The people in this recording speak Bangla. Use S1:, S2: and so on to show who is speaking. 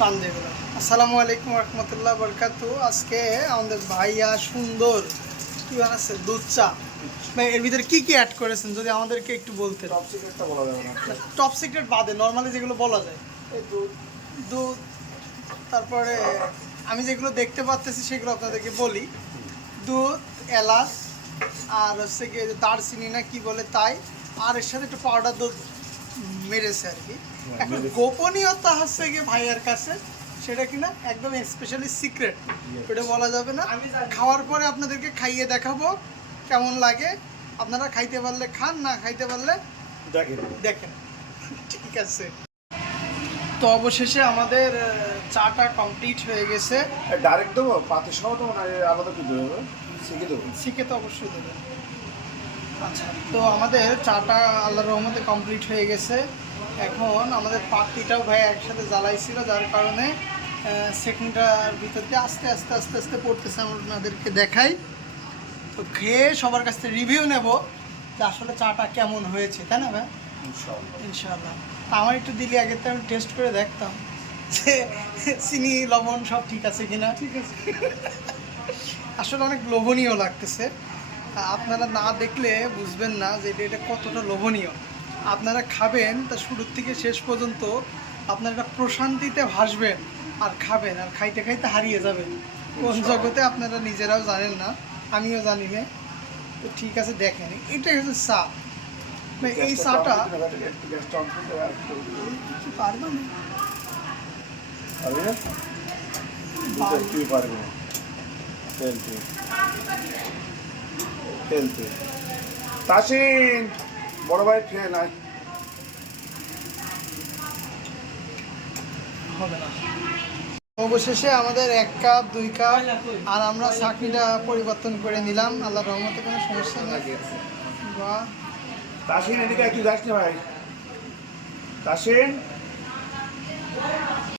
S1: টান দিলাম আসসালামু আলাইকুম রহমতুল্লাহ বরকাতু। আজকে আমাদের ভাইয়া সুন্দর কি বানাচ্ছে দুধ চা। এর ভিতরে কি কি অ্যাড করেছেন? যদি আমাদেরকে একটু বলতেন।
S2: টপ সিক্রেটটা বলা যাবে না।
S1: টপ সিক্রেট বাদে নর্মালি যেগুলো বলা যায়। দুধ। দুধ তারপরে আমি যেগুলো দেখতে পাচ্তেছি সেগুলো আপনাদেরকে বলি। দুধ এলাচ আর হচ্ছে গিয়ে যে দারচিনি না কি বলে তাই আর এর সাথে একটু পাউডার দুধ মেরেছে আর কি। এখন গোপনীয়তা হচ্ছে গিয়ে ভাইয়ার কাছে? সেটা কিনা একদম স্পেশালি সিক্রেট ওটা বলা যাবে না। খাওয়ার পরে আপনাদেরকে খাইয়ে দেখাবো কেমন লাগে। আপনারা খাইতে পারলে খান না খাইতে পারলে
S2: দেখেন।
S1: দেখেন। ঠিক আছে। তো অবশেষে আমাদের চাটা কমপ্লিট হয়ে গেছে।
S2: ডাইরেক্ট দেবো? পাতে সহ দেবো না এর আলাদা কি দেবো? শিখে দেবো?
S1: শিখে তো অবশ্যই দেবেন। আচ্ছা তো আমাদের চাটা আল্লাহর রহমতে কমপ্লিট হয়ে গেছে। এখন আমাদের পাত্তিটাও ভাই একসাথে জ্বালাইছিল যার কারণে সেকেন্ডটার ভিতর দিয়ে আস্তে আস্তে আস্তে আস্তে পড়তেছে আমরা আপনাদেরকে দেখাই। তো খেয়ে সবার কাছ থেকে রিভিউ নেব যে আসলে চাটা কেমন হয়েছে তাই না ভাই?
S2: ইনশাআল্লাহ।
S1: আমার একটু দিলে আগে তো আমি টেস্ট করে দেখতাম যে চিনি লবণ সব ঠিক আছে কিনা। ঠিক আছে। আসলে অনেক লোভনীয় লাগতেছে। আপনারা না দেখলে বুঝবেন না যে এটা এটা কতটা লোভনীয়। আপনারা খাবেন তা শুরুর থেকে শেষ পর্যন্ত আপনারা একটা প্রশান্তিতে ভাসবেন আর খাবেন আর খাইতে খাইতে হারিয়ে যাবেন। কোন জগতে আপনারা নিজেরাও জানেন না আমিও জানি না। তো ঠিক আছে দেখেন এটাই হচ্ছে চা। মানে এই চাটা পারবে না
S2: তেল তেল তাসিন! বড় ভাই ট্রেন আয়
S1: হবে না। অবশেষে আমাদের এক কাপ দুই কাপ আর আমরা চাকরিটা পরিবর্তন করে নিলাম। আল্লাহ রহমতে কোনো সমস্যা নেই।
S2: তাসিন এদিকে একটু যাস না ভাই। তাসিন?